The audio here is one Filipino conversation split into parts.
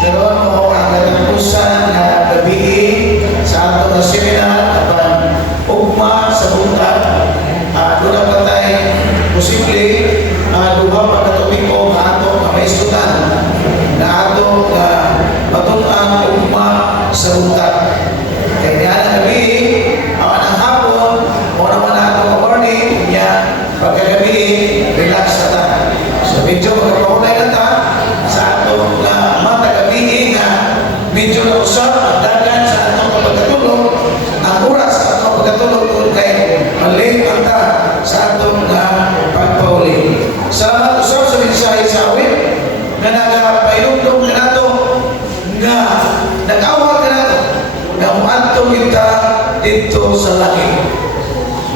karon mo ang katapusan nga gabi sa ato nga seminar apan ugma sa buntag. Doon pa tayo posible duha pa ka topiko nga ato nga maistudan na ato nga matun-an ugma sa buntag. Kaya niya na gabi ang hapon o naman ato nga morning niya pagkagabi relax na ta. So medyo magkapakulay na ta sa ato nga mata gabi nga medyo na usap at dagan sa ato nga pagkatulog. Ang oras sa ato nga pagkatulog kung kay mali ang ta sa ato nga pagpauli. Sa usap sa mensahe sa awit nga nagapayugdog ka nato nga nag-awal ka nato nga umadto kita dito sa langit.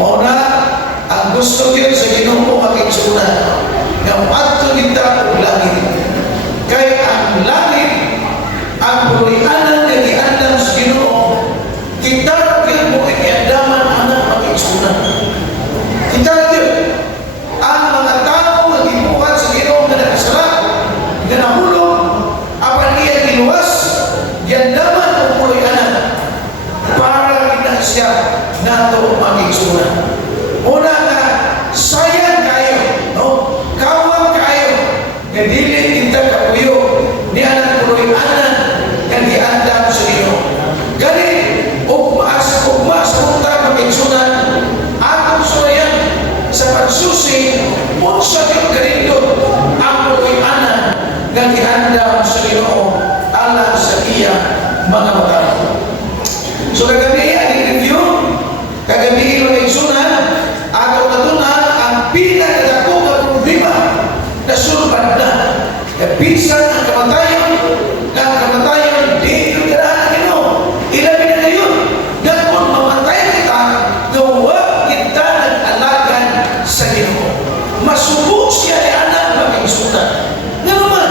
Mao na ang gusto gyud sa Ginoo makigsunan nga umadto kita og langit. Kay ang langit ang puloy-anan nga giandam sa Ginoo, kita gyud mo ikiandaman anak makigsunan. Kita gyud ang mga tao nga gibuhat sa Ginoo nga nakasala, nga nahulog apan iya giluwas, giandaman og puloy-anan para kita siya nato makigsunan. Una nga sayang kayo, no? Kawang kayo nga dili kita kapuyo ni anak puloy-anan nga giandam sa Ginoo. Gani ugma sa untag makigsunan atong surayan sa pagsusi unsa gyud kalindot ang puloy-anan nga giandam sa Ginoo alang sa iya mga mata. So kagabi ang review, kagabi yung igsunan, ato natunan ang pinakadako nga problema na sulbad na. Bisan ang kamatayon, di yung ganahan ng Ginoo. Ilabi na ngayon, na kung mamatay kita, gawa kita nag-alagan sa Ginoo. Masubo siya ni anak makigsunan. Nga naman,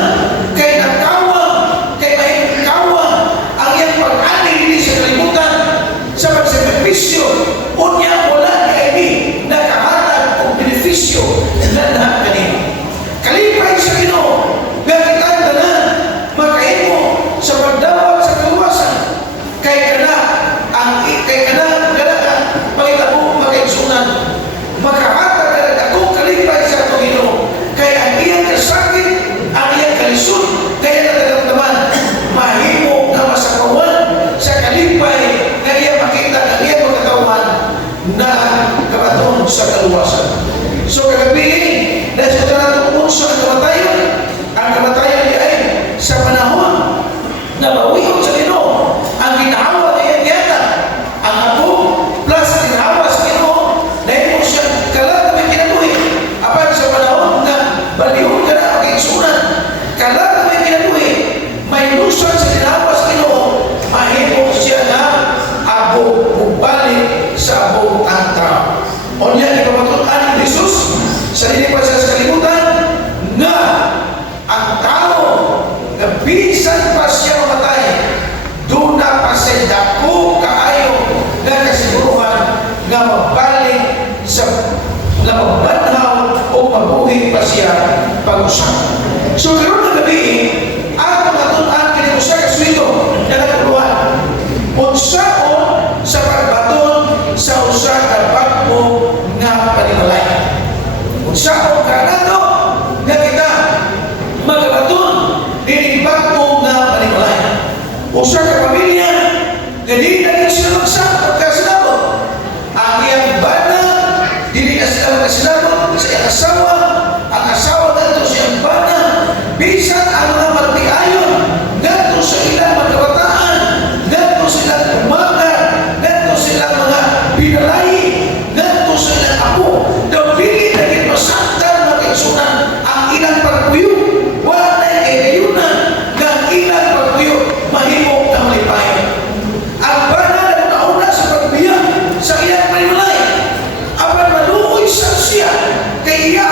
kay nakawang, kay may kawang, ang iyang pag-ani dili sa kalimutan, sa pagsakripisyo, unya wala ni ID nakahatag o benepisyo na lahat kanino. Kalipay sa Ginoo, nga kitang tanan, makaimo sa pagdawat sa kaluwasan, kay kana pangitabo makaigsunan, makahatag na akong kalipay sa atong Ginoo, kay ang iyang kasakit, ang iyang kalisod, kaya natagamdaman, mahimo na masakawan sa kalipay na iya makita ang iyang pagkatawan na kabaton sa kaluwasan. So kagabi, dahil sa tanatong unso ang kamatayon niya ay sa panahon na mawiyot sa Ginoo, ang ginahawa niya yata, ang apo plus ginahawa sa Ginoo, na ito siya kalat na may kinabuhi. Apan sa panahon na balihon ka na makigsunan, kalat na may kinabuhi, may lusan sa ginahawa sa Ginoo, mahimo siya na abo bubalik sa abo ang tao. O niya, ipapatunan ni Jesus sa lilipas sa kalimutan na ang tao na bisan pa siya mamatay, doon na pa siya dako kaayo na kasiguruhan na mabalik sa na magbanhaw o mabuhi pa siya pag-usap. So karon na gabi, ang matunan kini usa ka swito na naguluhan. Unsaon sa pagbaton sa usa ka bagmo nga panimalay. Unsaon ka nato nga kita magabaton dili bagmo nga panimalay. Usa ka pamilya nga di na sila magsabot kasinabot. Ang iyang bana dili na sila magkasinabot sa iyang asawa, ang asawa nato sa iyang bana, bisan ang mga magtiayon nato sa ilang magkabataan, nato silang umaga, nato silang mga binalay, nato silang apo, na pili na kinmasaktan makigsunan ang ilang pagpuyo, wala na kayayunan ng ilang pagpuyo, mahimok na malipayan. Ang bana na nauna sa pagbiyak sa ilang panimalay, apan maluoy sa siya, kay iya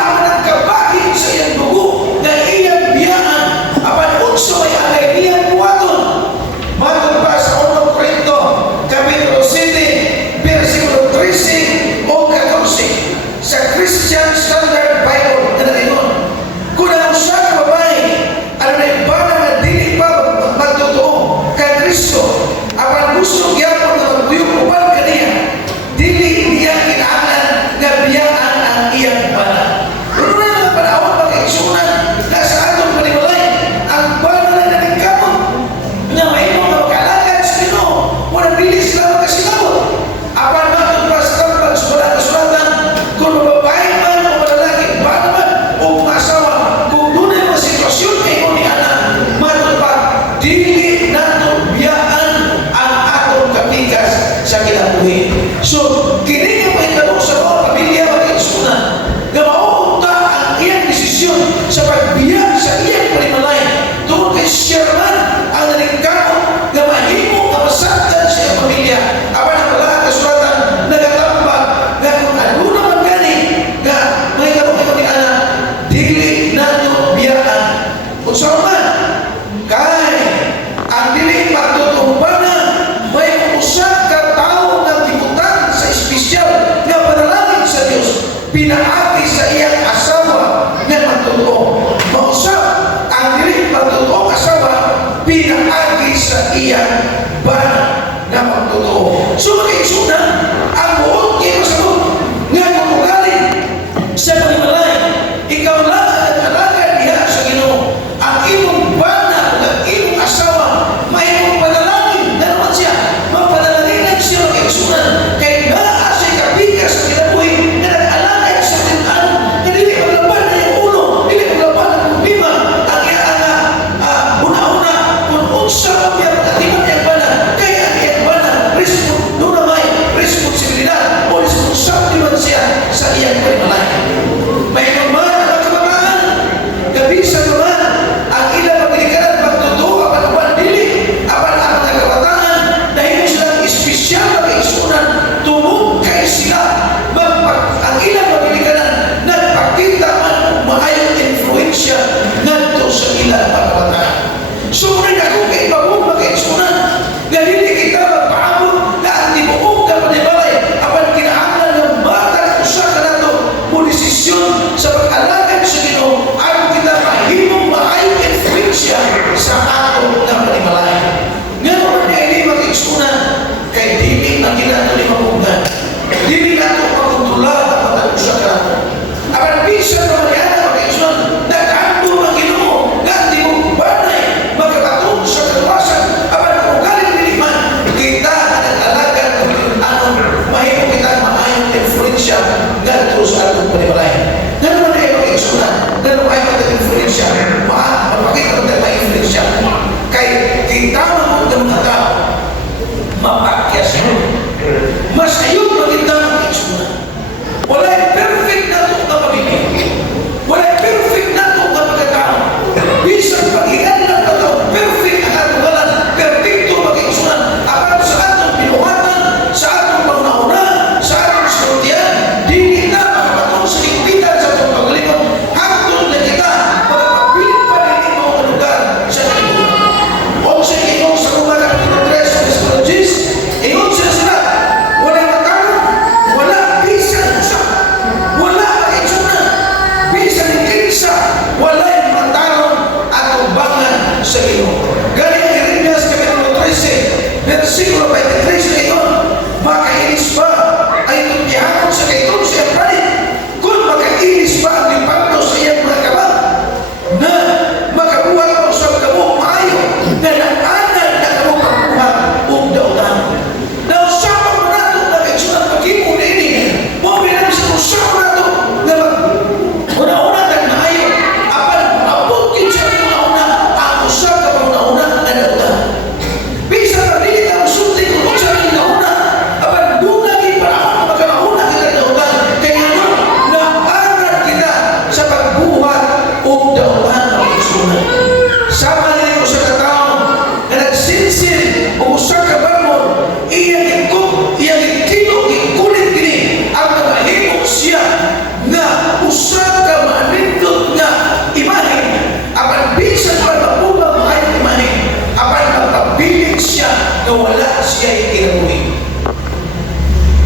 ang dili pagtutumbana may usa ka tawo nga gibutan sa espesyal nga panalangin sa Dios pinaagi sa iyang asawa nga magtotoo. Mausap ang dili pagtotoo asawa pinaagi sa iyang bana nga magtotoo. So kaisuna ang buot kay pasabot nga kumugalin sa panimalay ikaw lang ang alaga diha sa Ginoo. Ang imong bana ug ang imong asawa mahimong panalangin na naman siya magpanalangin siya kay kaisuna kay naa sa kapikas sa kinabuhi nga nag-alagay sa tinaan nga dili maglaban na yung ulo, dili maglaban na problema ang iyang una-una kung unsa ang iyang katiman niyang bana kay ang iyang bana doon may responsibilidad o responsable man siya sa iyang panimalay. May naman ang kabataan gabisan naman ang ilang pagdikaran pagtotoo apan uban dili apan ang mga kabataan dahil silang espesyal na kaisunan tungod kay sila ang ilang pagdikaran nagpakita man maayong influensya ngadto sa ilang kabataan. So rin ako kay babong makaisunan nga dili kita magpaabot na ang tibuok ka panibalay apan kinahanglan ng bata usa ka nato mo desisyon sa pag-alagad sa Ginoo aron kita mahimong maayong influensya sa ato nga panimalay. Ngayon na hindi makaisunan kay dili na kinato ni mabugdan. Dili nato makontrolar ang patag usa ka nato. Apan bisan naman yan makaisunan nag-ando ang Ginoo nga ang tibuok banay magkatong sa kaluwasan apan kung galing dili man kita nag-alagad anon mahimong kita maayong influensya ngadto sa atong panimalay. Nga naman ay makaisunan nga naman ay influensya mapakita natin may influensya kay kita mo ng mga tao mapakyas mas ayun maganda makaisunan. Wala perfect na ito na pamilya, wala perfect na ito na pagkatao, bisan pag-ian lang na ito perfect ang atong galan, perfecto makaisunan apan sa atong pinuhatan, sa atong pangunahuna, sa atong sinuntian dili na makapatong sa higpitan sa atong paglimot hangtod na kita magpagpilit pa rin ito ang lugar sa kalibutan. O sa inong sa mga kapitulo 3 sa Thessalonians, ingon sila sila wala makaroon, wala bisan usa, wala makaisunan, bisan kinsa walay mataron atong bangan sa Ginoo. Galing Jeremias kapitulo 13 versikulo 23 sa ingon, makainis ba ay tutihakon sa kaiton sa iyang palit kung makainis ba ang impacto sa iyang mga kabal na makabuhat mo sa kabuk maayo na nag-anad na kabuk pagbuhat o dautan. Na usapan mo nato na kaisunan pag-ipo na ini mo binang sa usapan nato na una-una na maayo apan abot kin sa una-una ang usap ka una-una na dautan. Bisa pa dili ka usulti kung sa una-una apan dunagi para magkanauna kita dautan kay ano na-anad kita sa pagbuhat o dautan ang kaisunan. Sama nila sa katao na nagsinsin o usa ka barmon iyang ikino ikulit kini ang mahimong siya na usa ka manindot nga imahe apan bisan pa mapulang maayong imahe apan magpabiling siya na wala siya ikinabuhi.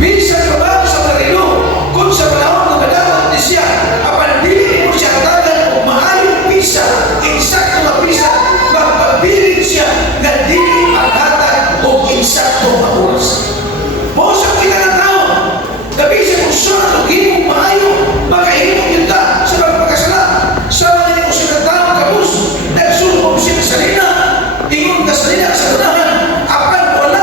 Bisan pa ba sa marilo kung sa panahon na madamot ni siya apan dili mo siya tagan o maayong pisa insakto na pisa magpabiling siya na dili maghatag o insakto na oras. Mausap kita ng tao gabisan kung siya na himong maayo makahimong yunta sa pagpagkasala sama nila kung siya ng tao kabus nagsulong siya sa salina ingon ka salina sa tunahan apan wala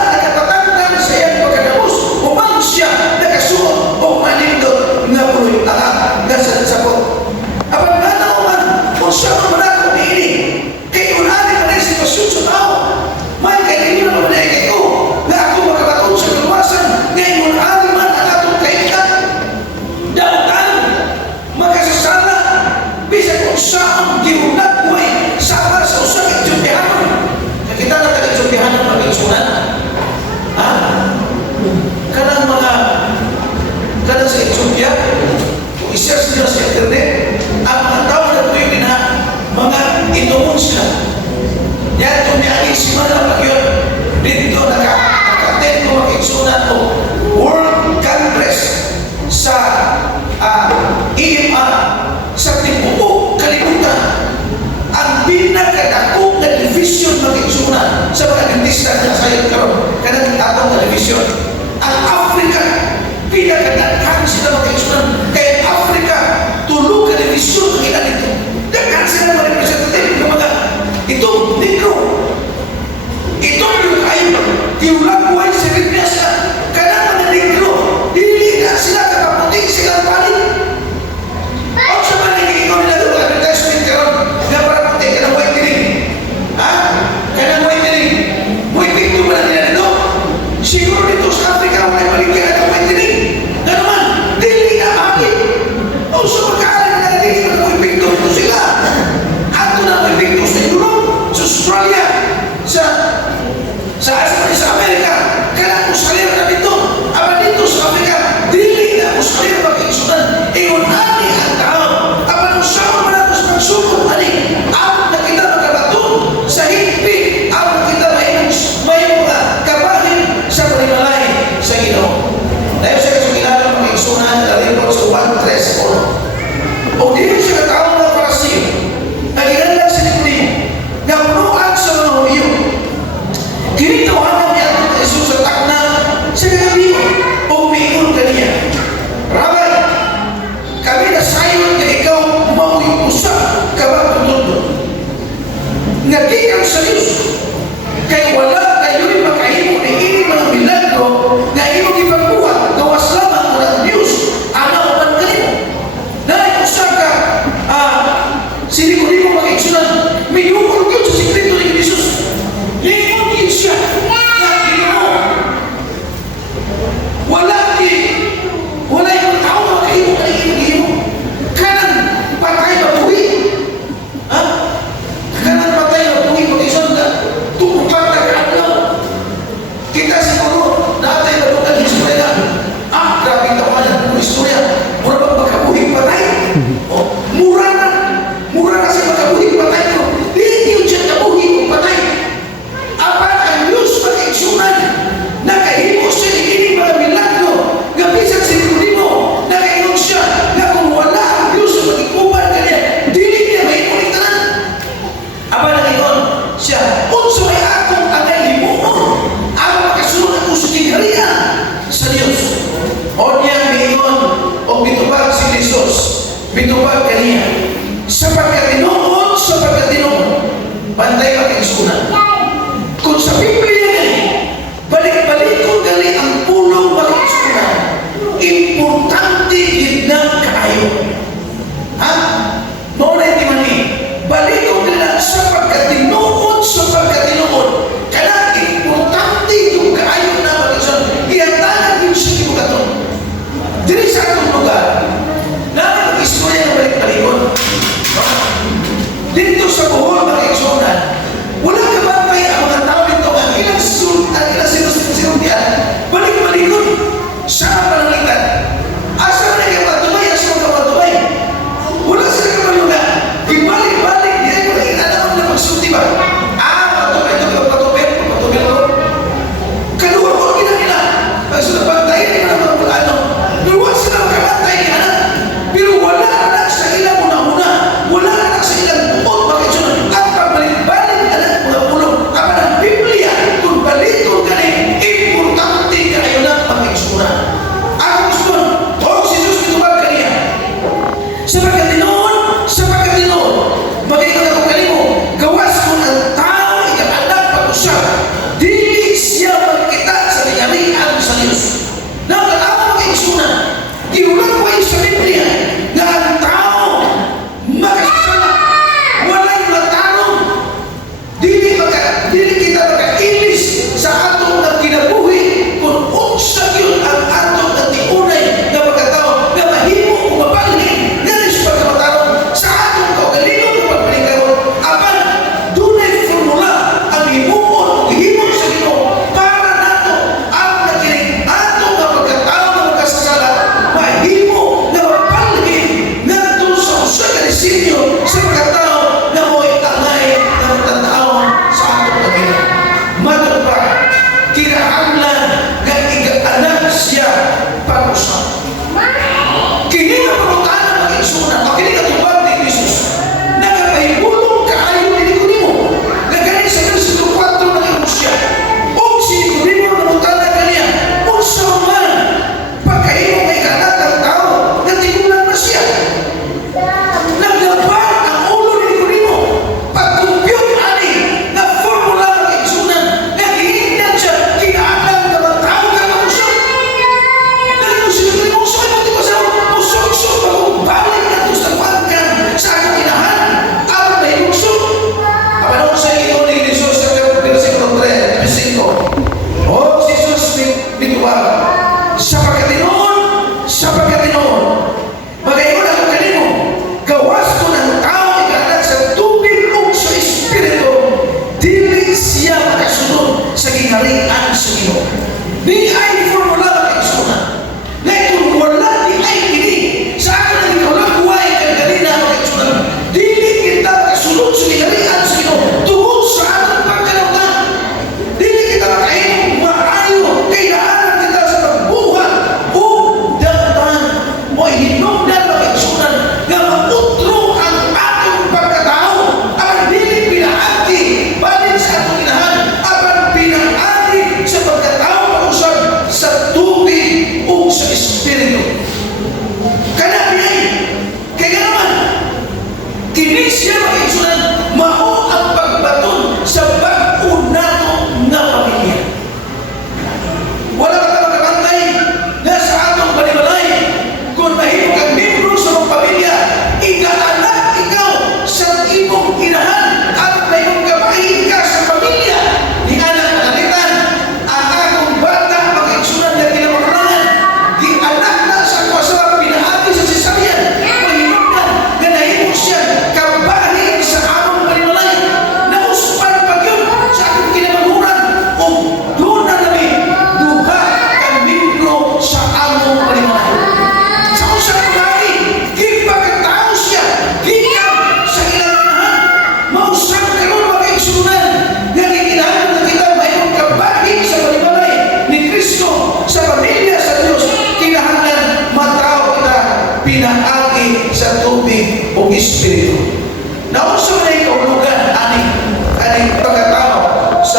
lista na sa'yo karon kanang atong television. Ang Africa, pinakadaghan sila makaigsunan. Kaya Africa, tulog ka television ang ilan ito. Daghan sila mga representative ng mga itong negro. Itong yung kayo, tiulang buhay sa Pilipinas na kanang mga negro, dili na sila kakaputing silang palit. O sa mga nagiging nila doon, advertisement karon na para puting kanang white ring. Ha? Kanang white ring. White ring ito ba na nila dito? Siguro dito sa Africa, may maligyan ng white ring. Na naman, dili na malit. O sa magkaalam na nagiging ng white ring doon sila. Ato na white ring doon sa Europe, sa Australia, sa Amerika, kailangan muskalir na dito. Aba dito sa Afrika, dili na muskalir mag-iisunan. Ingon ani ang tao. Aba nung saan man ako sa pagsukot ani, ang nakita magkabatong sa higpit, ang nakita may mga kabahin sa panimalay sa Ginoo. Dahil siya kasi kilala mag-iisunan na libro sa 1:3-4. O dito siya katawang ng Parasiyo, nagilala sa Nikodimo, na punuan sa mga humiyo. Kinitawanan niya ang Jesus sa takna sa kagabi o umiingon ka niya. Rabay, kami na sayon na ikaw mauwi usa ka ba tutundo. Nagkikang sa Diyos, kay wala kayo'y makahimo na ini mga milagro na iyong ipagbuhat, gawas lamang mula ang Diyos, ang naman kanimo. Na usa ka, si Nikodimo mag-iksunan, may yukol yun sa sikreto ni Jesus. Lingon din siya na Ginoo. Wala yung tao na makahimo ka ng kanang patay na buhi. Ha? Kanang patay na buhi mag-iksunan na tukupan na kaalaw. Kita siguro natay na bukan historia. Grabe tawanan ng historia. Mura ba makabuhi patay? Mura na siya makabuhi patay ko. Hindi yun siya kabuhi patay. Apan ang Diyos mag-iksunan, nakahimo siya ini mga milagro, gabisan si Nikodimo, nakainom siya, na kung wala ang Diyos sa mag-ikuban kanya, dili niya may ipunitanan. Apan nag-inon siya, unso may akong angay limuon, ang makasunod ang usutingharian sa Diyos. O niya may-inon, o bitubag si Jesus, bitubag kaniya, sa pagkatinoon, bantay mag-iksunan. Kung sa Biblia gali, balik-balik ko gali ang pulong mag-iksunan, importante yun na kaayo. Ha? Noonay di mani, balik ko nila sa pagkatinoon, kaya importante yung kaayo na mag-iksunan. Iyantanan yun sa kibukaton. Dili sa atong lugar, na mag-istorya na balik-balikon. Dito sa buhol mag-iksunan, wala ka ba ang mga tao dito ang ilang sinundian? Balik-balikon sa panangitan. Asa na kayo matubay? Asa mga matubay? Wala sila kamalungan. Ibalik-balik niya yung mga inanaman na magsunti ba? Matubay ko. Kaluwa ko ang ginagila. Pag sila bantayin nila mga pag-ano. Luwa sila makakantay niya na. Pero wala na sa ilang una-una. Wala na sa ilang buot. Bakit sunod? At pagbalik-balik ang Biblia, kung baliton ka rin, importante ka kayo na pag-iksunan. Ako gusto, si Jesus kitubag ka niya. Sa pagkatinoon, mag-ikot ako kanimo, gawas ko ng tao, ikakanak pag-usap, dili siya magkita sa nangarian sa Diyos. Nakatawang mag-iksunan, iulang ko sa Biblia, na ang tao, makasasala, walay matarong, dili kita makailis sa atong na kinabuhi kung unsa yun ang atong na tiunay na pagkatao na mahimo o mapalhin galis pagkamatarong sa atong kaugalingong pagpalingaron. Apan, dunay formula ang himuon o himon sa Ginoo para nato ang nakiling atong na pagkatao na magkasasala mahimo na mapalhin nato sa usa ka disenyo sa pagkatao na mo'y tangay na magtataon sa atong Pagino. Matod pa,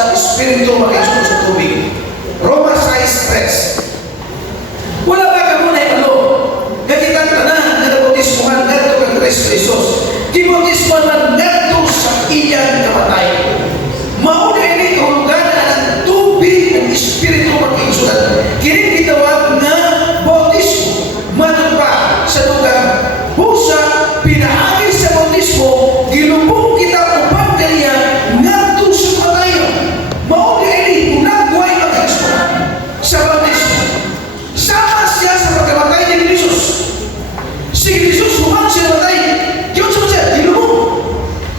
sa Espiritu makisunod sa tubig. Roma 6:3. Wala ba ka muna ipalo? Kakita ka na nagabautismuhan ngadto kang Kristo Jesus. Gibautismuhan man ngadto sa iyang kamatayon. Mao na ini kahulugan ng tubig ng Espiritu makisunod. Kini gitawag na bautismo. Madto pa sa lugar busa pinaagi sa bautismo gilubong kita uban kaniya ngadto sa kamatayon. Mao na ini unagway makisunod sa bautismo. Sama siya sa pagkamatay ni Jesus. Si Jesus humang siya matay. Yun siya, dilubong.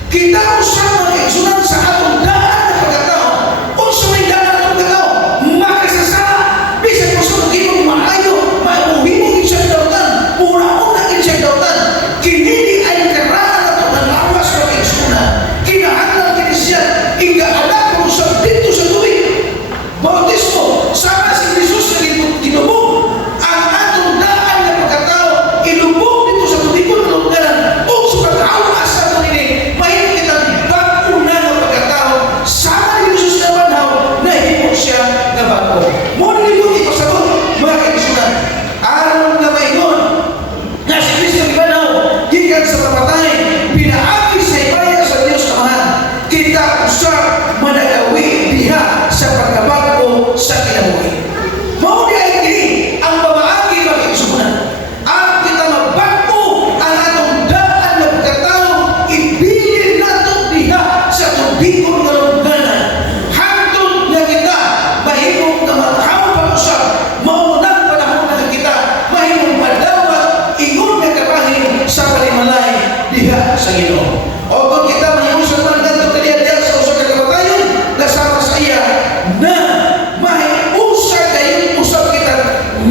Kita usap mag-eksunan sa atong daan na pagkatao. O sa may daan na pagkatao, makasasala. Bisa po sa magiging maayo, mamuhimong isang dautan, una-una isang dautan. Kinili ay karaan at pangalawas mag-eksunan. Kinahanglan kini siya, inga-anak mo sa dito sa tuwing. Bautismo, sama si Jesus na dinubong. Ang atong daan na pagkatao, ilubong dito sa tubig ng lugaran. O sa pag-awas sa ito nini, mahirap kitang bago na ng pagkatao. Sama ni Jesus na banhaw, nahimo siya na bago. Muna ni Buti pasagot, mga kaisunan. Araw na maingon, na si Kristo ni banhaw, gikan sa papatay, pinaagi sa ibaya sa Diyos Amahan. Kita usap managawi diha sa pagkabago sa kinabuhi. Mao di ay kini ang pamaagi makikisunan. Ang kita magbago ang atong daan na pagkatao, ibilin nato diha sa tubigon nga luganan. Hangtod nga kita mahimong na mathaw pag-usap, maunang panahon na kita mahimong madawat ingon nga kabahin sa palimalay diha sa Ginoo. O kung kita mahimong sa pagkanto kaniya diha sa usa ka kamatayon, nasama sa iya na mahiusap kayo usap kita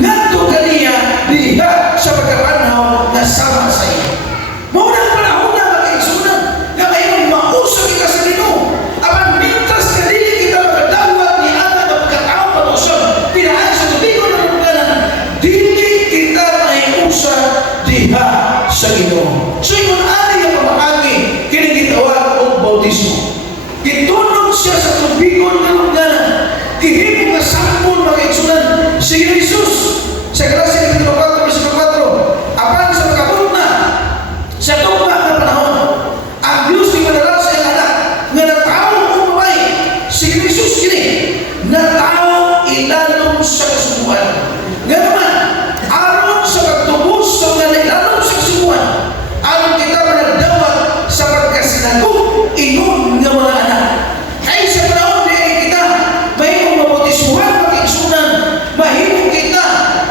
ngadto kaniya diha sa pagkapanhaw na sama sa iyo. Maunang panahon na makaigsunan nga mayroong mausap kita sa Ginoo. Apan mintas nga dili kita makadawat ni ana nga pagkatao pag-usap pinaan sa tubigon ng luganan, dili kita mahiusap diha sa Ginoo. So ingon ani nga pamaagi kini gitawag og bautismo. Gitunog siya sa tubigon ng luganan. Gihimo nga sampol makaigsunan si Jesus sa Galacia 4:4. Apan sa pagkabot na sa tugma nga panahon, ang Diyos ni madala sa iyang anak nga natawo og babae. Si Jesus kini natawo ilalom sa kasubuan. Nga naman, aron sa pagtubos sa mga ilalom sa kasubuan, aron kita managdawat sa pagkasinagog ingon nga mga anak. Kaya sa panahon di ay kita mahimong mabautismuhan makiigsunan, mahimong kita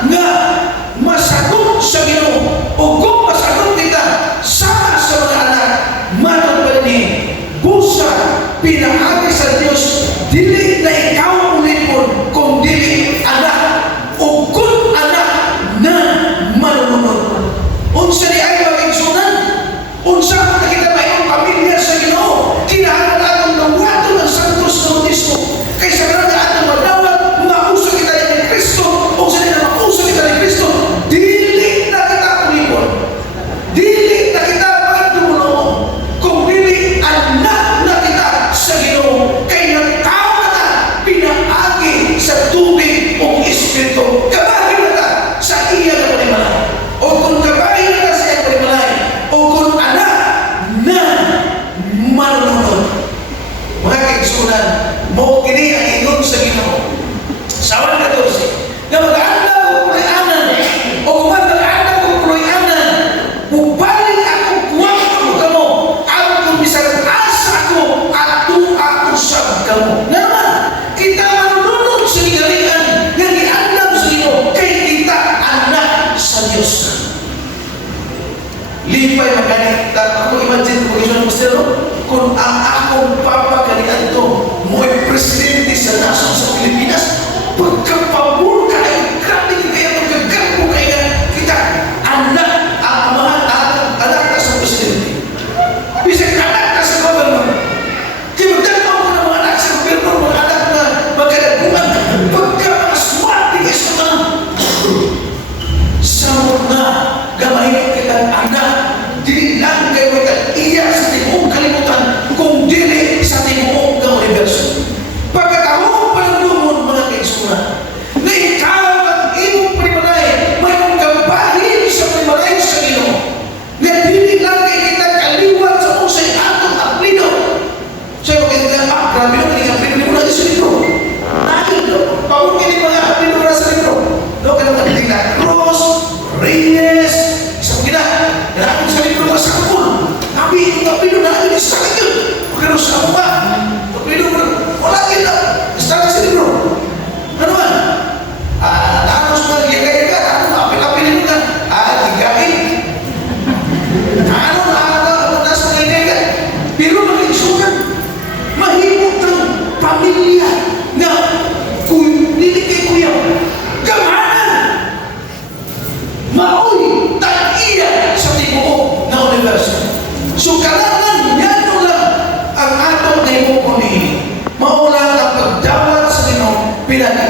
nga masagot sa Ginoo. O kung masagot kita sama sa mga anak, matod pa rin busa pinaagi sa Diyos, dili na ikaw ang lipon kung dili anak. O kung anak na manununod. Unsa ni ay makiigsunan? Unsa na kita mayroong pamilya sa Ginoo? Kinahanglan atong nawato ng santos na bautismo. Kaysa karami atong madawat, mausa kita ni Kristo. O sa nila mausa kita ni Kristo, dili na kita pulipon. Dili na kita pagdumulo. Kung dili anak na kita sa Ginoo. Kaya nagtao na ta, pinaagi sa tubig o Espiritu. Kabahin na ta sa iya na palimalay. O kung kabahin na ta sa iya na palimalay, o kung anak na manunod. Mga kaigsunan, mo kini ang ingon sa Ginoo. Sa 1:14, na mag-aanda ko kulianan, o kung mag-aanda ko kulianan, mubalik ako kuwang ako kamo, aron kung bisag asa ako, ato usab kamo. Na naman, kita manunod sa gigalian, nga giandam sa Ginoo, kay kita anak sa Dios. Lipay magalit, ako imagine ko isang pastero, kung ang akong papa ganito mo'y presidente sa nasyon sa Pilipinas, pagkapabor ka ay grabe kaya pagkagago kaya kita anak ang mga anak na sa presidente. Bisag anak na sa government. Kimagdanaw ko ng mga anak sa gobyerno, mga anak na magkadagungan, pagkamaswati ka sa samot na gamahin kita anak, dili lang kayo iya sa tibuong kalimutan, kung dili sa tibuong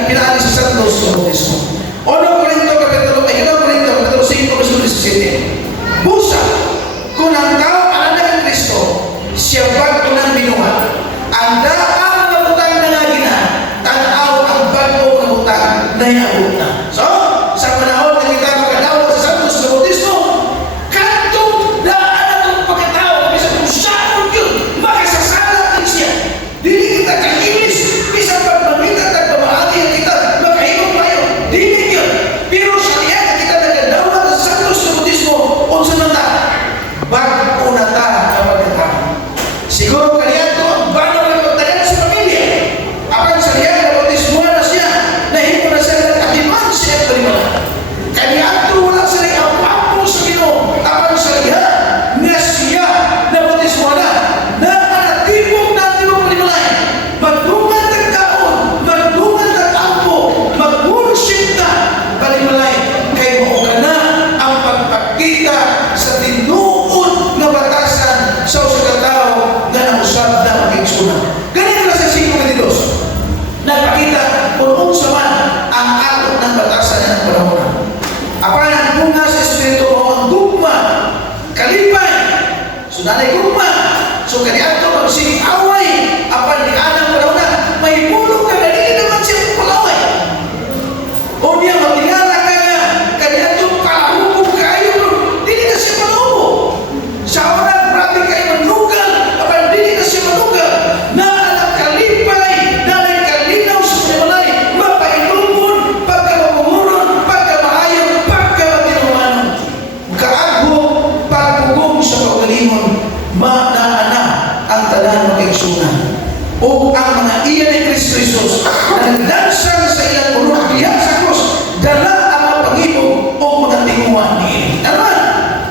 pinaali sa Santos sa bautismo. 1 Corinto kapitulo 5 verso 17. Busa, kung ang tao anak ng Kristo, siya bago ng binuhat. Ang daang nabutang na nga gina, tanaw ang bago nabutang na iabot na. So, sa panahon na kita magkadawat sa Santos sa bautismo, kantong daan atong pagkatao, bisa kung saan yun, makasasala din siya. Dili kita kahilis, bisa pagmamita at pamahati ang kita, makahimong tayo. Dili yun. Pero sa iyan na kita nagkadawat sa Santos sa bautismo, unsa na ta? Bago na ta kapag kita. Siguro kaniya ito ang bago na pagtagal sa pamilya. Apan sa iyan na bautismo na siya, nahimo na siya nagkatiman siya at palimala. Kaniya ito wala sa rin ang papo sa Ginoo. Apan sa iyan na siya na bautismo na manatibok natin ang palimalay. Magdungan ng taon, magdungan ng ampo, mag-worship na palimalay. Kaya mo ka na ang pagpakita sa tinuod na batasan sa usa tao na nausab na mag-igsuna. Ganito na sa 5:22. Nagpakita kung unsa man ang atot ng batasan ng panahon. Apan ang bunga sa Espiritu mo ang gugma, kalipay, so nanay gugma, so kaniadto magsige away, apan di anang panahon na may pulong ka dili naman siya palaway. O niya matingala ka nga kaniadto kalahubog kayo, dili na siya palawbo. Sa unang grabe kayo manugal, apan dili na siya manugal. Na anak kalipay, na kalinaw sa panimalay, mapainulbon, pagkamamumuron, pagkamahayag, pagkamatinumanon. Kaagbo, pagpugong sa kaugalingon, maanaana ang tanan mag-igsunan. O ang mga iya ni Kristo Jesus na nagdansang sa ilang ulong diyan sa krus, dala ang mga pangibog o mga tinguhan ni naman.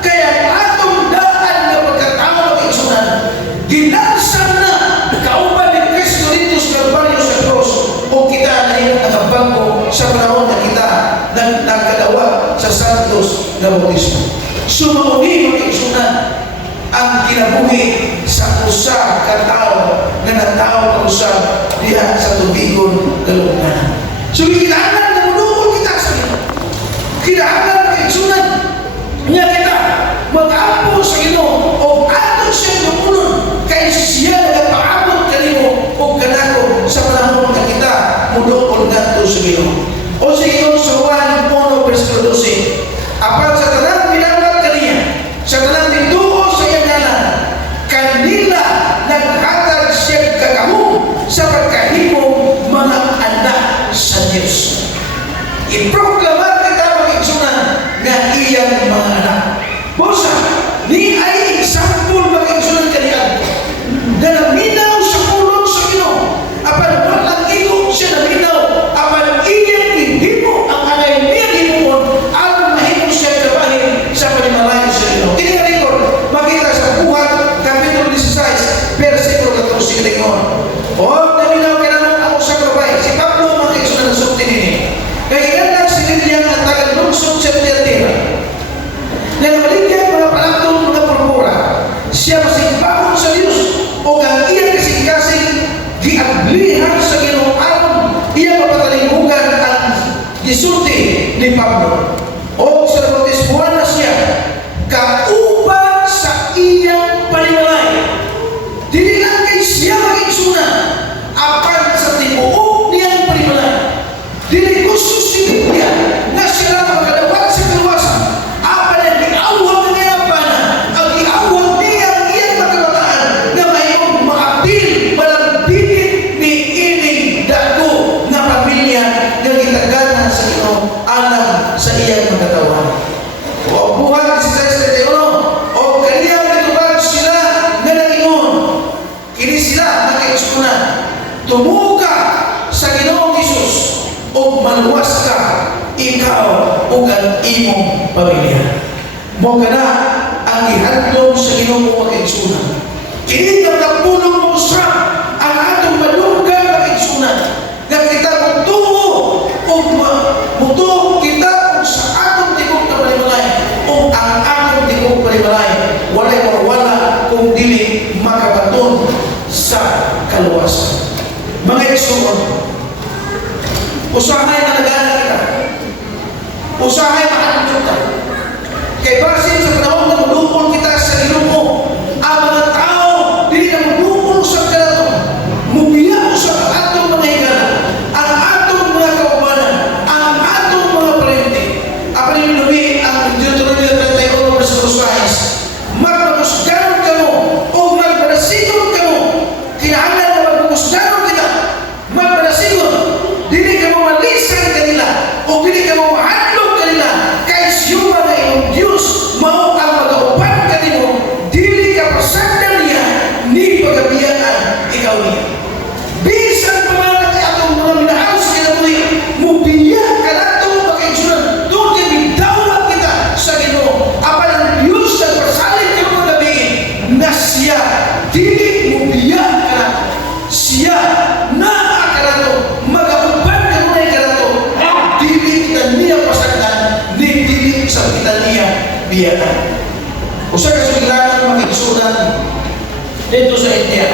Kaya atong daan na pagkatao mag-igsunan, ginansang na kauban ni Kristo dito sa Kalbaryo sa krus, o kita na yung nakabago sa panahon na kita nagkadawa sa Santos na bautismo. Sumauni mag-igsunan ang kinabuhi sa usa ka tao nga nataw ang usa diha sa tubigon kalungganan. So kinahanglan na munuol kita sa Ginoo. Kinahanglan mag-igsunan nga kita mag-ampo sa Ginoo o ato siya lumulon kay siya nagapaabot kanimo o kanako sa panahon nga kita munuol nato sa Ginoo. O sa Ginoo sa Juan 1 verse 12. Apan sa tanang pinangat kaniya, sa tanang tinduo sa iyang ngalan, kanila naghatag siya kakahong sa pagkahimong mga anak sa Diyos. Iproklamar kita mag-igsunan nga iyang mga anak. Bosa, ni ay example mag-igsunan kaniya na naminaw sa pulong sa Ginoo. Apan walang ikaw siya naminaw, apan iyang himo ang angay niya himon alam mahimo siya trabahin sa panimalay sa Ginoo. Kini nga record makita sa Buhat kapitulo 16 versikulo 14 lingon. O naminaw kinahanglan ako sa kabay si Pablo mag-igsunan sa tinini. Kaya ilan si Lilian ang taga-lungsod sa Tiatira. Na namaligyan mga palatong mga purpura. Siya masigbahon sa Diyos o ang iyang kasing-kasing giablihan sa Ginoo aron iya mapatalingugan ang gisulti ni Pablo. O sa bautismuhan na siya kauban sa iyang panimalay. Dili lang kay siya mag-igsunan apan sa tibuok niyang panimalay. Dili kusus siya na siya lang magkadawat sa kaluwasan. Apan ang giawag niya bana, ang giawag niya ang iyang magkabataan na mayroong makapil malambingit ni ining dako na pamilya na gitaganan sa Ginoo alam sa iyang magkatawan. O Buhat 16:31, o kaniya nagtubag sila na nagingon. Kini sila nag-igsunan. Tumuka sa Ginoong Hesus o maluwas ka ikaw o ang imong pamilya. Mo ka na ang ihadlong sa Ginoo mag-igsunan. Kini nga nagpulong mo sa ang atong malunggan mag-igsunan nga kita mutuo o mutuo kita sa atong tibok na palimalay o ang atong tibok palimalay walay mawala kung dili makabaton sa kaluwasan. Mga igsuon, Usahay managana kita. Usahay makanjog ka. Kay basin sa panahon na mudukol kita sa Ginoo, ang mga tao dili na mudukol sa kanato. Mubiya sa atong mga higala, ang atong mga kaubanan, ang atong mga parente. Apa ni lubi ang Deuteronomy 31 verse 6. Magpagusganon kamo o magpadasigon kamo. Kinahanglan na magpagusganon kita. Magpadasigon. Dili kamo malisan kanila o dili kamo mahadlok kanila. Kay siya na iyong Diyos mao ang magauban kanimo. Dili ka pasagdan niya ni pagabiyaan ikaw niya. Bisan pa man natin atong mga minahal sa kinabuhi, mubiya ka na itong makainsunan. Doon kay bidawat kita sa Ginoo. Apan ang Diyos ang pasalit ka mga gabi na siya dili mubiya ka na. Siya na ka na ito. Magauban ka muna ka na ito. Dili kita niya pasagdan, ni dili sa kita niya biyaan. Usa ka sugilanan makainsunan dito sa India.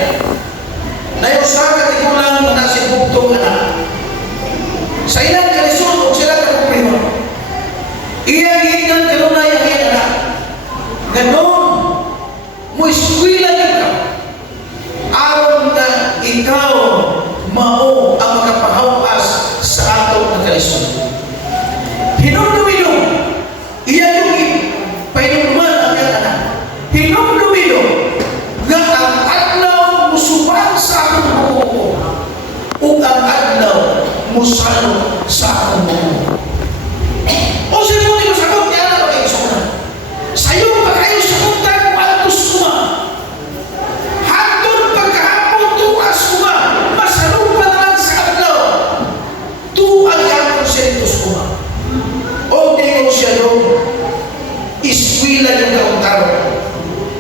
Nayusa ka tigulang na si Bugtong anak. Sa ilang kalisod o sila kakuprimo. Iyang hinan kanunay ang iyang anak. Ganon, mo iskwila ka. Aron na ikaw mao ang makapahawas sa atong kalisod. Hinumdumilong, iyang yung painuman ang iyang anak. Hinumdumilong, nga ang adlaw musubang sa akong buko o ang adlaw musalo sa akong buko. O sino mo masagot niya na mag-iisunan? Sa'yo ba kayo sagutan kung altos kuma? Hantun pagkahapon tuas kuma, masalo pa naman sa adlaw. Tuag yakon siya itos kuma. O di ko siya doon, iskwila yung kautaro.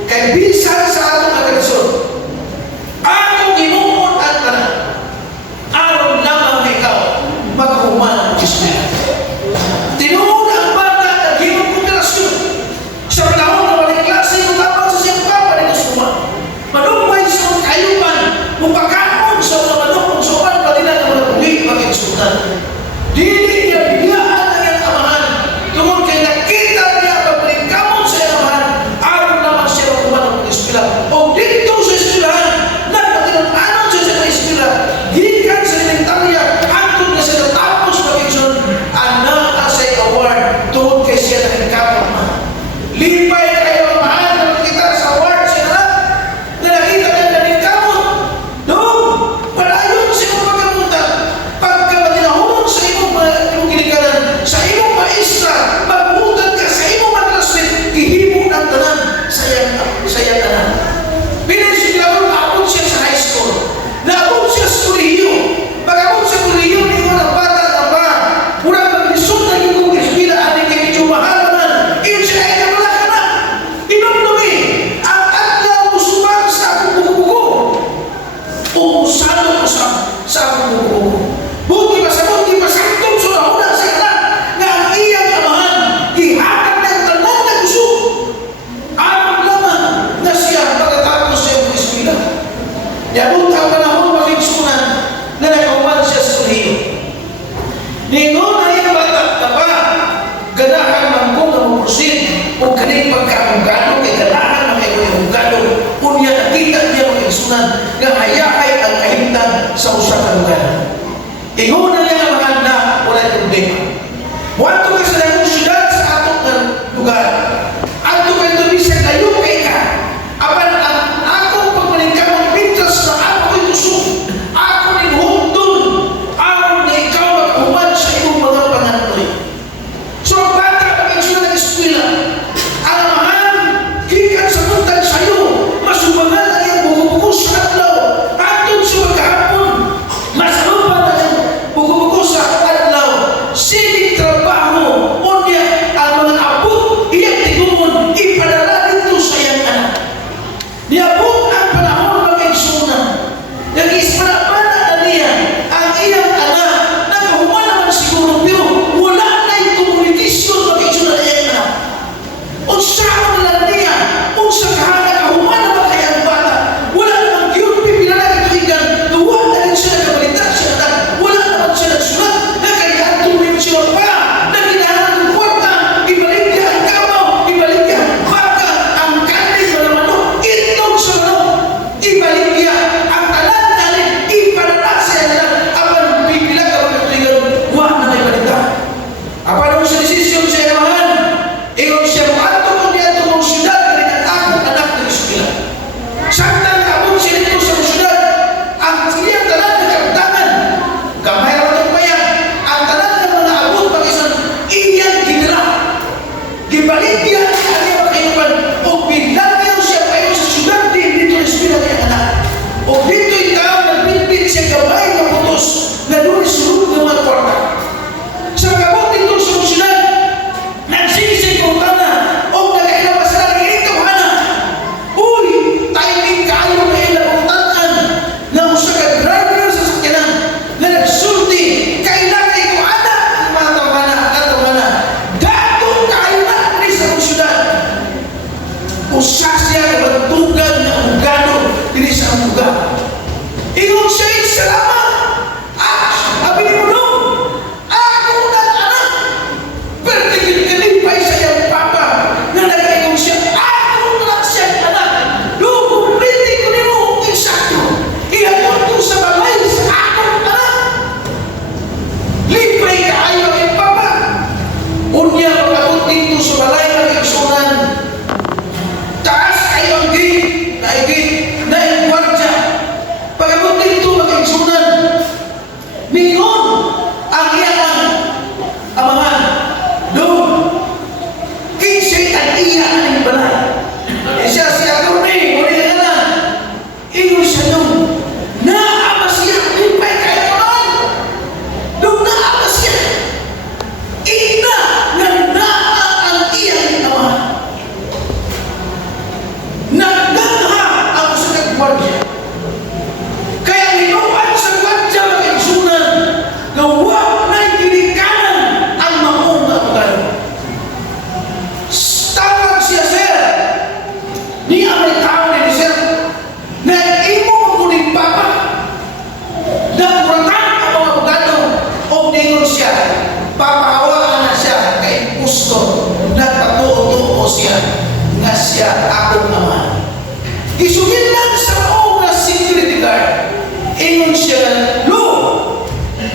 Kaya bisan sa atong agresyon, atong inuon at tanan, aron lamang na ikaw maghuman ang Diyos. Tinuod ang bata na ginong populasyon sa panahon na walang klase yung tapang sa siyang papa ni Diyos kuma. Manumpay sa mga kayupan, mupakaon sa mga manupong sa upan pa nila na mga puli pag-insultan. Dili niya biglaan ang iyang amahan, tungkol kay nakita niya ang pagpalingamon sa iyang amahan, aron lamang siya maghuman ang eskwela. O dito sa eskwelahan, nagpatinananon siya sa mga eskwela, gikan sa elementarya, hangtod na siya natapos pag-insultan, anak sa award, tungkol kay siya nakikapon man. Lipay kayo ang mahal na makita sa award siya na nakita niya nakikapon. Doon, palayon sa imong pagkapunta, pagkapatinahon sa imong ginikanan, sa imong maestra, magbutan ka sa imong madraswit, ihimo ng tanan sa iyang tanan. Pinagsiglaron, naabot siya sa high school, naabot siya sa kuliyo. Pag-abot sa kuliyo, ni mo ng bata na ba, murang maglisod na yung eskwela, aning kayo medyo mahal naman, siya ay wala ka na. Inumdumi, ang adlaw musubang sa akong buko-buko. Umusalo ko sa akong buko-buko. Buti pa santong sulahuna sa anak na ang iyang amahan, ihatag ng tanan na gusto. Aron naman na siya pagkatapos sa iyong eskwela. Yabot ang panahon makinsunan na nakawan siya sa kuliyo. Ningon na iyang bata na ba, ganahan man kong na mapusin o kaning pagkakagano kay ganahan na may kuyagano unya nakita niya makinsunan nga hayahay ang kahimtan sa usang lugar. Ingon na niya ang mga na wala problema. Wato ka sa langong syudad sa atong lugar. Ato ka ito bisang kayo kay ka. Apan ang akong pagmaningkamang pintas na ako ituso. Ako rin hutun. Aron na ikaw maghuman sa iyong mga panganatoy. So ang bata pag-insulan ng eskwela, ang mahal, gikan sa puntan sa iyo, masubangan ang iyong buko-buko sa atlaw. Atong sa magkahapon, masalupan ang iyong buko Mingon ang iyang amahan. Doon, kinsay tag-iya ng balay. Siya gawin, muli ka na. Ingon siya doon. Naama siya, lipay kayo naman. Doon naama siya. Ina na naa ang iyang amahan. Nagdangha ang sa kagwardya. Kaya linuan sa gwadya mag-igsunan na huwag na'y ginikanan ang maong na pagano. Tawag siya, sir. Niya may tao ni sir. Nag-imo maguling papa. Naguratan ang mga pagano. O ningon siya. Papahawaan na siya kay gusto. Nagpatuo-tuo siya. Nga siya akong naman. Isugin lang sa maong na security guard. Ingon siya, Lo,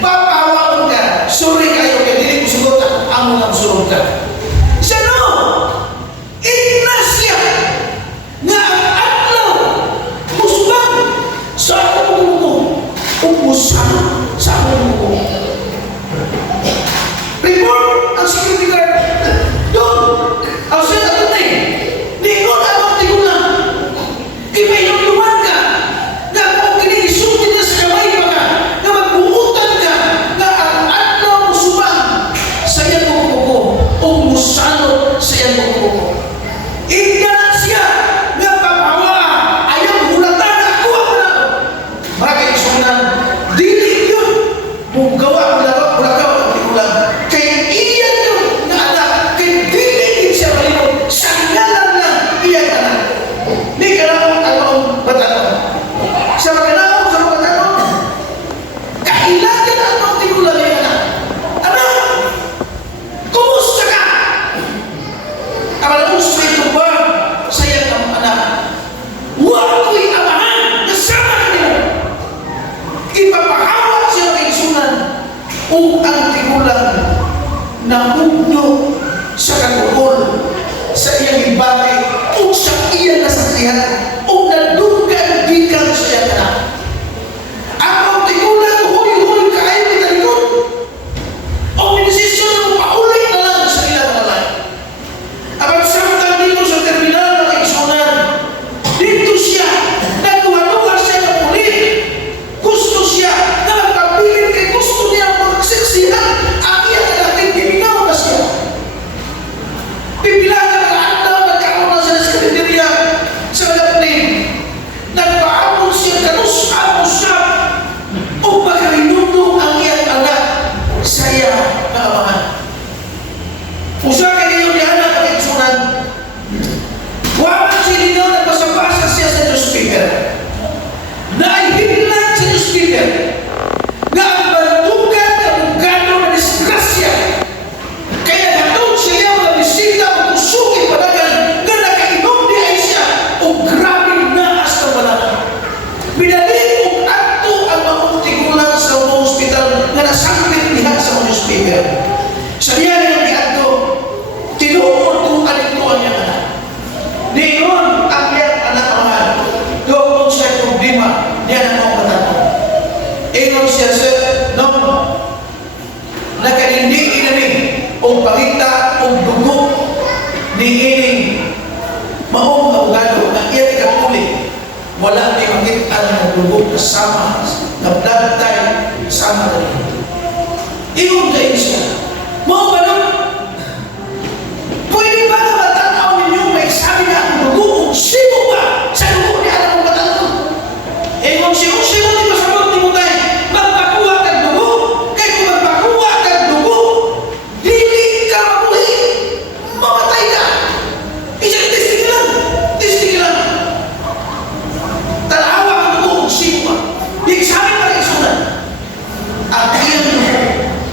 papahawaan ka. Sorry kayo kaya dili ko sugot at amo nang surog ka. Siya, no! Ignacia nga ang atlaw musugan sa akong muko. Umusan sa akong muko. Report ang security guard. Doon, ang siya tatunay. Ningon ang tigulang. Ipainong-luman ka. Na kung kinisulti na sa kamay pa ka. Na magbuutan ka. Na ang atlaw musugan sa iyang muko. Umusanot sa iyang muko. Ignacia siya nga papawa. Ayaw hulatan ako ako na. Maraming isunan. Dili yun. Mugawa ulagaw ang tigulang. Kaya iyan yun na anak. Kaya dili yun siya malimot. Sa ngalan lang iyan anak. Di ka na akong taong batanon. Sa maganaw sa batanon. Kailangan na ang tigulang yung anak. Anak! Kumusta ka? Alam mo sa ito ba sa iyang anak? Huwag ko'y amahan kasama ka niyo. Ipapahawak siya ng isunan o ang tigulang na mugno sa kagukol sa iyang ibagay o sa iyang nasakyan o nadugan gikan sa iyang anak. Ang tigulang huli-huli kayo italikod o minisisyon mo paulit na lang sa ilang malay. Abang samtang dito sa terminal ng isunan, dito siya, nagduha-duha siya ng ulit. Gusto siya na magpabilin kay gusto niya magsiksihan. Ang iyang natin, giminaw na siya. Pipilagan ang andaw, nagkaroon na siya sa karinderya sa Malapnin. Nagpaamon siya, kanus-amos siya. O pagkarinunong ang iyang anak sa iyang kaamahan. Usa ka ngayon ni anak ang igsunan. Waman siya ninyo nagpasabasa siya sa newspaper. Naihimlan sa newspaper na ang bantugan na bugano na disgrasya. Kaya natong siya mga bisita o kusuki padagan na nakainom di ay siya o grabing naas na balagan. Pinalik o ato ang mga tigulang sa mga hospital na nasangkit niya sa mga newspaper. Sa niya ng diato, tinuod kung alito ang iyang anak. Niyon ang iyang anak mahal. Doon siya problema niya ng mga batanon. Ingon siya sa nakalindi inamin o pangita o dugo ni ining maong kaugado na iyang ikapuli. Wala ni makita ng dugo kasama na blood type sama na rin. Ingon kayo siya. Mau ba nun? Pwede ba na matanaw ninyo may sabi na ang dugo kung sino ba sa dugo ni alam mong matanaw? Ingon siya, kung sino di masabot ni mo tayo, magpakuha kang dugo. Kaya kung magpakuha kang dugo, dili ka mabuhi. Mamatay ka. Isang testing lang. Testing lang. Tanawa kang dugo kung sino ba. Di sabi pa rin isunan. At iyan dugo,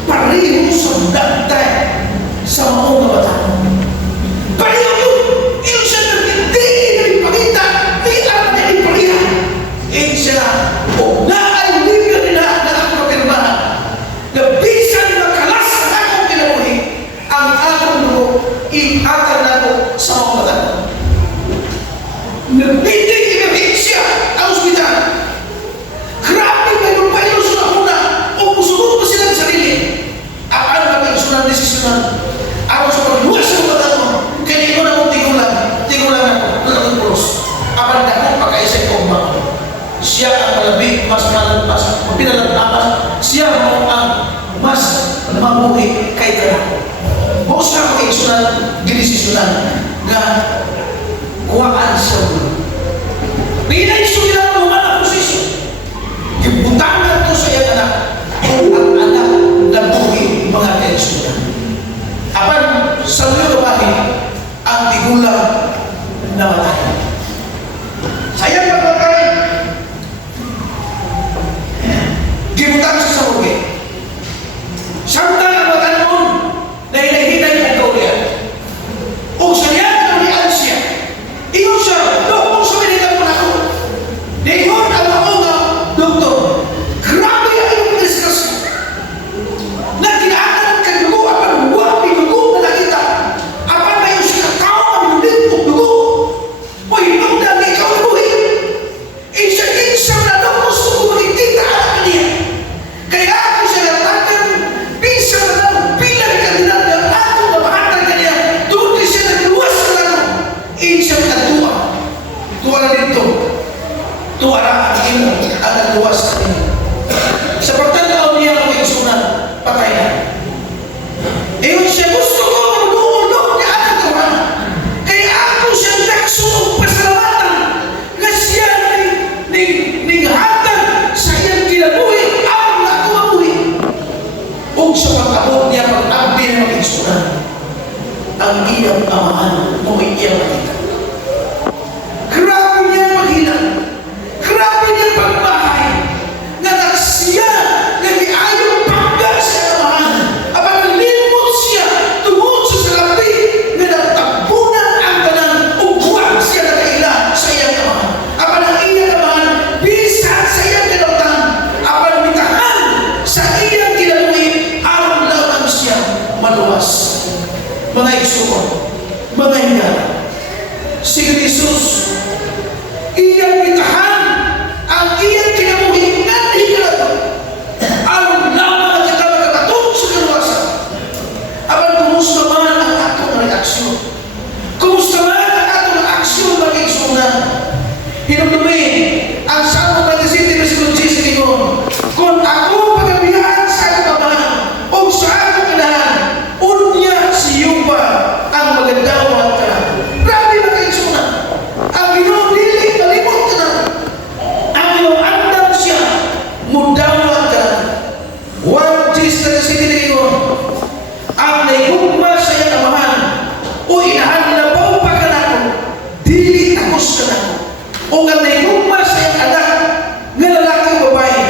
pareho sa dagday sa mga batanon. Pareho yun. Iyon siya na hindi pinipakita. Di ang pinipakita. Iyon siya o naaligan nila na ang kapirmahan na bisan makalas na akong kinabuhi ang akong dugo iatag na ako sa mga batanon. Nabitig siya ang ospital. Grabe, mayroon pa yun sa una o puso mabuhi kay kanako. Buos na makiksunan, ginisisunan nga kuhaan sa ulo. Pinaiso nila ang mga posisyon. Gibutangan to sa iyang anak. Ang anak na buhi mga kaisunan. Apan sa ulo babae, ang tigulang na matay. Sayang pagpatay. Gibutangan sa ulo. Samtang ang matanon na inahitan niya ang kaulian. O sa niya, kaulian siya. Ingon siya, kung sa minitan mo na ako. Ingon ang mga doktor. Grabe ang iyong diskusyon. Na tinaanan ka dugo, apan huwag dugo na nakita. Apan na yung siya tao ang mulit o dugo. O hinong na ikaw buhay. Isa na doktor sa kulit kita anak niya. Kaya ako siya natakan, bisa na lang bilang kardinal na ako na mahatag ka niya. Doon siya nagluwas na lang. Isa na tuwa. Tuwa na dito. Tuwa na ang imo ang nagluwas na niya. Sa pagtanaw niya ang isunan, patay na. Ewan siya, gusto ko mag-uulog niya ang kawan. Kaya ako siya nagsunog pasalamatan na siya ninghatag sa iyang kinabuhi ang nakumabuhi. O sa pagkabot niya pag-abdi na mag-isunan, ang iyang amahan o iyang makita. Grabe niya maghina. Grabe niya pagbahay. Na nagsiya na iayong pagka sa amahan. Abang limot siya tungod sa salapi na nagtabunan ang tanan o buwag siya na kaila sa iyang amahan. Abang ang iyang amahan bisan sa iyang kinautan. Abang mitahan sa iyang kinabuhi alam lamang siya maluwas. Mga isuon, mga hingala. Si Jesus, iyang mitahan ang iyang kinabuhi na hingala. Alam lamang na kita magkakatong sa kaluwasan. Aban, kumusta man ang atong reaksyon? Kumusta man ang atong aksyon mag-igsunan? Hinumdumi ang Salmo 97, versikulo 10 ingon, kung ako pagabihan sa kapabahan o sa akong inahan, unya si Yuba ang magandawat ka. Grabe mag-igsunan. Ang Ginoo dili malimot ka na. Ang Ginoo andam siya mudawat ka. One Jesus na siniligon. Ang naigugma sa iyang amahan o inahan na bau pa ka na ako, dili takos ka na ako. O ang naigugma sa iyang anak nga lalaki o babae,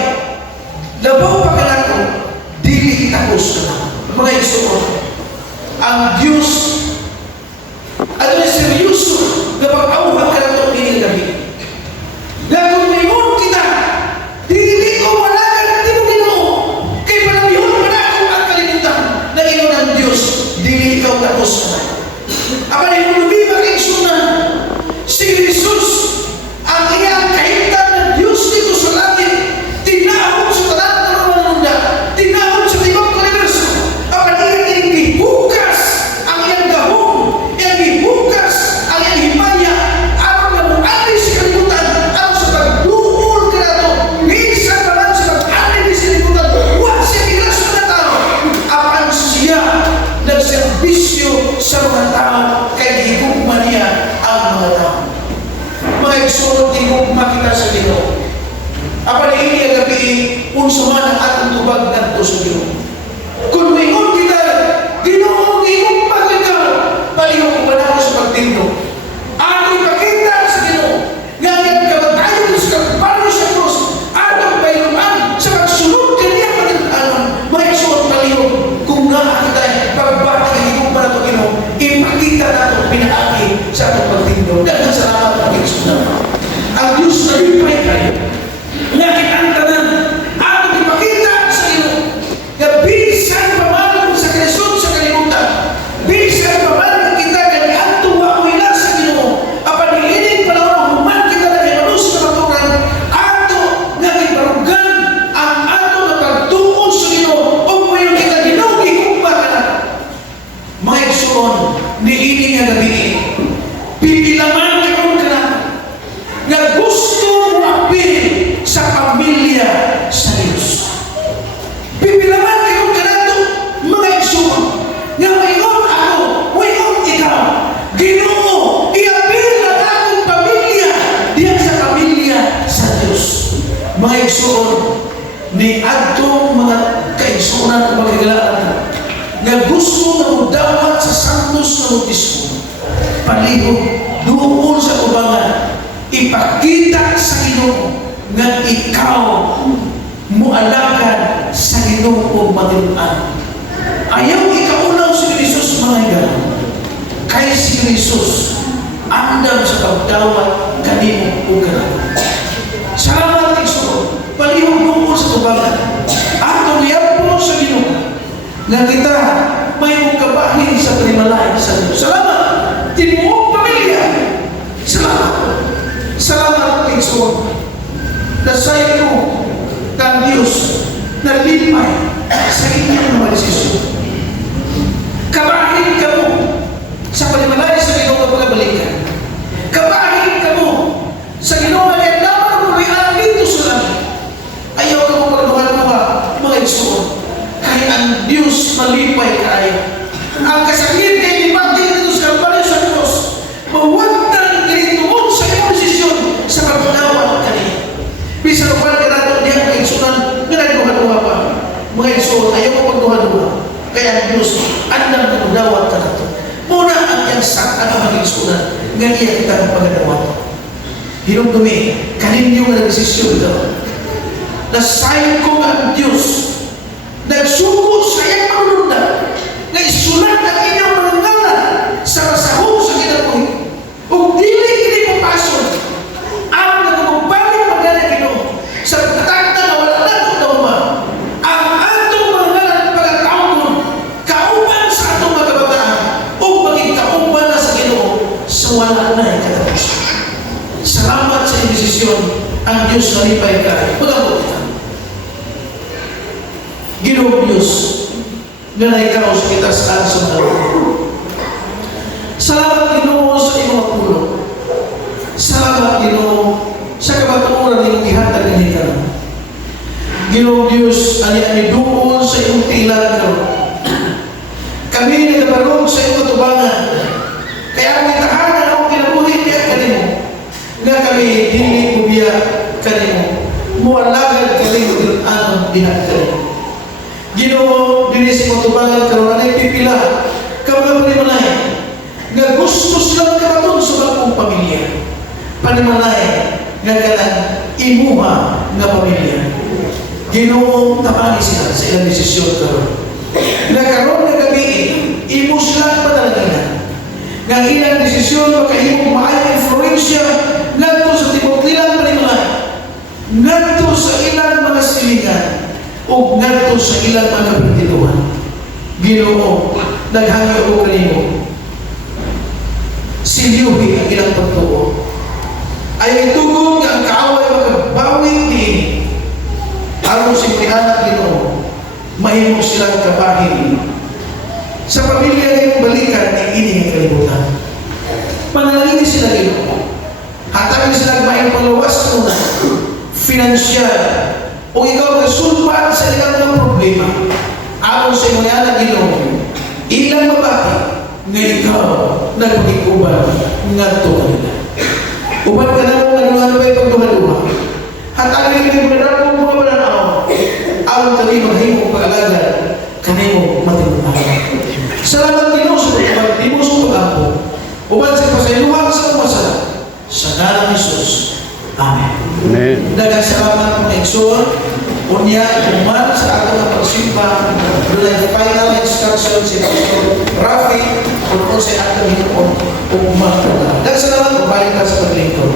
labaw pa ka na ako, dili takos ka na ako. Mga isuon, ang Diyos ano na seryoso na pag-auhag ka na itong pinilgabi. Na kung mayroon kita, dili ko malagan na di mo Ginoo. Kaya panamihon mo na ako ang kalimutan na ino ng Diyos, dili ikaw tapos ka na. Apan yung lumibag ang sunan, si Jesus, ang iyang kahintan ng Diyos dito sa langit, tinahon sa tanan ng mga munda, tinahon sa tibok universo. Apan iyang ibukas ang iyang gahong, iyang ibukas ang iyang himaya, aron na muali sa kalimutan, aron sa pagduol ka na ito, minsan pa lang sa pag-alin sa kalimutan, huwag siya kilaso na tao. Apan siya nagserbisyo sa mga tao, kay higugma niya ang mga tao. Mga igsoon, higugma kita sa Ginoo. Apan ini ang gabi, unsa man ang atong tubag ngadto sa Ginoo. Kung mingon kita, Ginoo, higugma kita, palihog ko ba na ako sa pagtindo? Ato ipakita sa Ginoo, nga ang kabatayon sa pagpalo sa krus, atong bayluman sa pagsunod kaniya pagkakaanon. Mga igsoon, palihog, kung nga kita pagbati ng higugma na ito Ginoo, ipakita na ito pinaagi sa atong pagtindo. Dagang salamat ang igsoon. Ang Diyos na ipay kayo, nga kitang tanan, atong ipakita sa Ginoo, ni adtong mga kaigsunan o magagalaan nga gusto na mudawat sa santos na bautismo, palihog doon sa ubangan, ipakita sa Ginoo nga ikaw mualagad sa Ginoo matinuan. Ayaw ikaulaw si Jesus mga igan, kay si Jesus andam sa pagdawat kanimo o kanako. Salamat Igsoon, palihog doon sa ubangan, atong yapo sa Ginoo nga kita may mungkabahin sa primalay sa Diyos. Salamat, tinuong pamilya. Salamat. Salamat, Igsoon. Dasay ko ng Diyos na lipay sa inyong mga desisyon. Kabahin ka mo sa primalay sa Ginoo nga pagabalikan. Kabahin ka mo sa Ginoo nga naman ang purihan dito sa langit. Ayaw ka mo pagduha-duha, mga Igsoon. Kaya ang Diyos malipay kayo. Ang kasakit kay ipagdi dito sa Kalbaryo sa Diyos, mawagtan ganitoon sa iyong desisyon sa pagdawat kanina. Bisa lupan ka nato diyan ang Igsunan nga nagduha-duha pa. Mga Igsunan, ayaw mo pagduha-duha. Kaya ang Diyos, andang pagdawat ka nato. Muna ang iyang saka ng mga Igsunan nga iya kita ang pagdawat. Hinumdumi, kaninyo nga desisyon ito. Nasayin ko ang Diyos nagsuko sa iyang manunundan na isulat ang inyong manungalan sa masahog sa kinabuhi. Kung dili papason ang nagpapaling magana Ginoo sa pagtatagda na wala na ito nauma ang atong manungalan pagkataon kauban sa atong mga kabataan o maging kauban na sa Ginoo sa wala na ikatapusan. Salamat sa iyong desisyon ang Diyos na lipay ka. Pagkabot kita. Ginoo Diyos nga na ikaw sa kitasaan sa mga salamat Ginoo sa iyong mapulo. Salamat Ginoo sa kabaturan ng ihatag ng ikaw. Ginoo Diyos, ani-ani doon sa iyong tilan ka. Kami nagkabarog sa iyong katubangan. Kaya ang itahanan ang kinabuhi niya kanimo. Nga kami hindi kubiya kanimo. Mualagad kanimo din anong dihat kanimo. Ginoo, dili sa pagtubangan karon anay pipila ka mga panimalay nga gusto silang kabaton sa bagong pamilya. Panimalay nga kanang imuha nga pamilya. Ginoo, tapani sila sa ilang desisyon karon. Nga karon nga gabi, imo silang padalanginan. Nga ilang desisyon makahimong maayong influensya ngadto sa tibok nilang panimalay, ngadto sa ilang mga silingan, o ngadto sa ilang mga kapatiduhan. Ginoo, naghangyo ko kanimo. Silyuhi ang ilang pagtuo. Ay itugong nga ang kaaway magbawi ni aron si Pihanak Ginoo, mahimo silang kabahin. Sa pamilya ngayong balikan ay ining kalibutan. Panalangin sila Ginoo. Hatagin silang mahing panglawas muna. Finansyal, o ikaw nagsulpan sa ilang mga problema aron sa iyong anak Ginoo, ilang mabati nga ikaw nagpagikuban ngadto kanila. Uban ka na mong nanuhanapay pagduha-duha. Hatagin ka ng mga pananaw aron kami maghimong pag-alagad kanimo matinuhan. Salamat Ginoo sa pagpapalimo sa pag-ampo. Uban sa pasayuhan sa umasala. Sa ngalan ni Jesus. Amen. Amen. Daghang salamat mga Igsoon. Unya, kuman sa ato ng pagsimba, doon ang final instruction si Pastor Rafi, kung sa ato hinoon, umang daghang salamat, mabalik ka sa paglingkod.